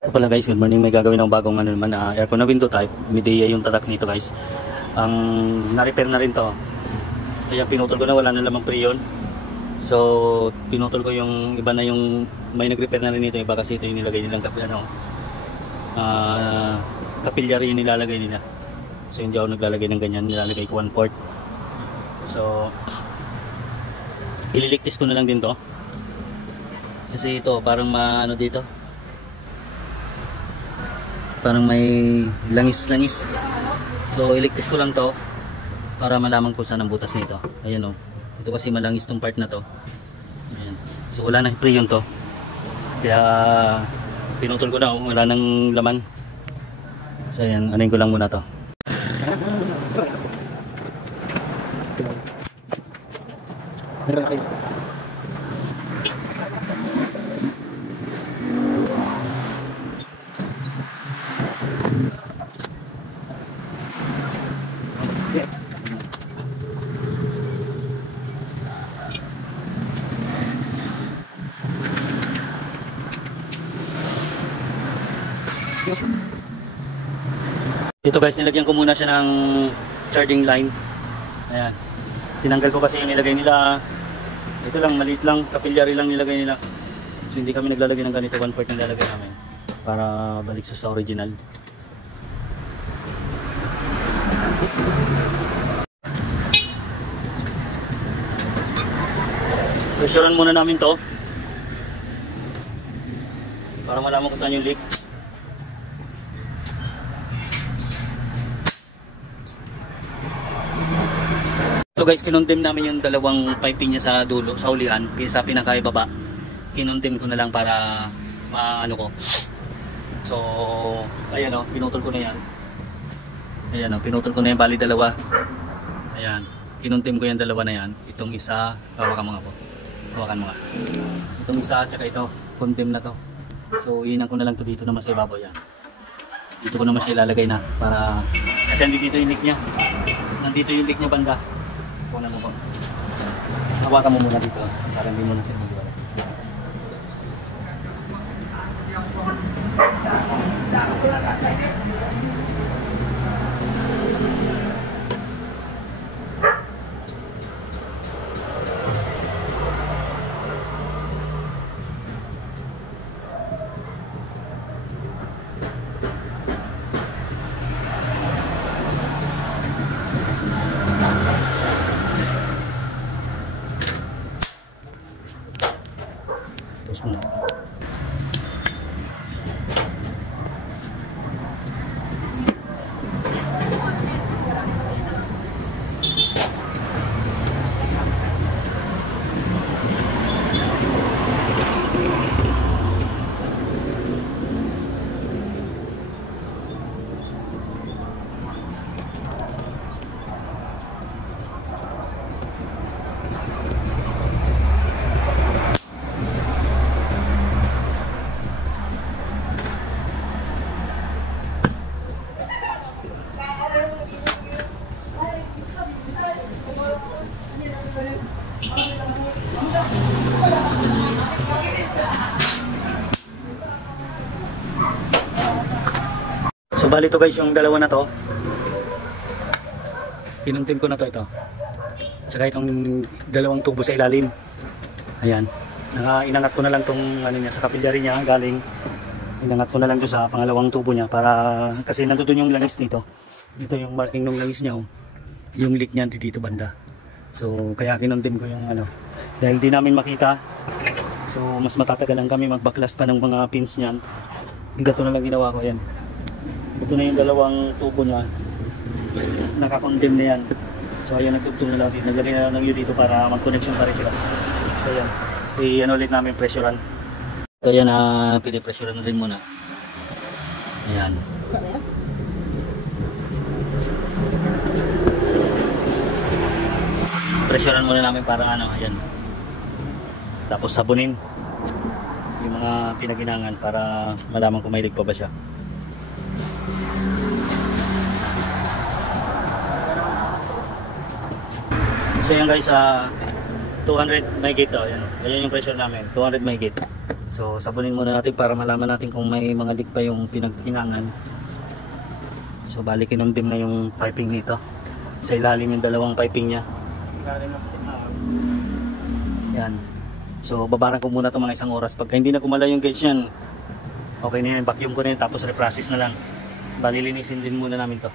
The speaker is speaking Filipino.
Ito pala guys, good morning. May gagawin ng bagong ano naman na aircon na window type. Midea yung tatak nito guys. Ang na-repair na rin to. Kaya pinutol ko na, wala na lamang preyon. So pinutol ko yung iba na yung may nag-repair na rin nito. Iba kasi ito yung nilagay nilang kapilya rin yung nilalagay nila. So hindi ako naglalagay ng ganyan, nilalagay ko 1/4. So ililigtis ko na lang din to. Kasi ito parang maano dito. Parang may langis-langis. So iligtis ko lang to para malaman ko saan ang butas nito. Ayan o. Ito kasi malangis tong part na to. Ayan. So wala nang preyon to. Kaya pinutol ko na, wala nang laman. So ayan, anin ko lang muna to. Dito guys, nilagyan ko muna siya ng charging line. Ayan. Tinanggal ko kasi yung nilagay nila. Ito lang, maliit lang, kapilyari lang nilagay nila. So hindi kami naglalagay ng ganito, 1/4 na nilalagay namin para balik sa original. Pressurean muna namin to para malaman kung saan yung leak. So guys, kinondem namin yung dalawang piping niya sa dulo, sa ulian, sa pinakaibaba. Kinondem ko na lang para maano ko. So ayan o, pinutol ko na yan. Ayan o, pinutol ko na yan, bali dalawa. Ayan, kinondem ko yung dalawa na yan. Itong isa, hawakan mo nga po. Hawakan mo nga. Itong isa, tsaka ito, condemn na to. So iinan ko na lang to dito naman sa ibabaw yan. Dito ko naman siya ilalagay na para, kasi nandito yung leak niya. Nandito yung leak niya banda. Kunan mo po. Hawakan mo muna dito para hindi mo na siya magwala. Tapos muna. So bali to guys, yung dalawa na to, kinuntim ko na to ito. Tsaka itong dalawang tubo sa ilalim. Ayan. Inangat ko na lang tong ano niya, sa kapilyari niya galing. Inangat ko na lang to sa pangalawang tubo niya para kasi nandoon yung langis nito. Ito yung marking ng langis niya, oh. Yung leak niya dito banda. So kaya kinuntim ko yung ano. Dahil di namin makita. So mas matatagalan kami magbaklas pa ng mga pins niyan. Ganito na lang ginawa ko yan. Ito na yung dalawang tubo niya. Naka-condemn na yan. So ayan, nagtugtog na lang dito. Naglagay na lang ng dito para mag-connection pa rin sila. So ayan. I-ano ulit namin pressurean. So ayan, pinipressurean na rin muna. Ayan. Pressurean muna namin para ano, ayan. Tapos sabunin yung mga pinaginangan para malaman kung may leak pa ba siya. So yan guys, 200 mahigit to. Ayan yung pressure namin, 200 mahigit. So sabunin muna natin para malaman natin kung may mga leak pa yung pinag-inangan. So balikin ng dim na yung piping nito. Sa ilalim yung dalawang piping niya. Yan. So babaran ko muna ito mga isang oras. Pagka hindi na kumala yung gauge yan, okay na yan, vacuum ko na yan, tapos reprocess na lang. Balilinisin din muna namin to.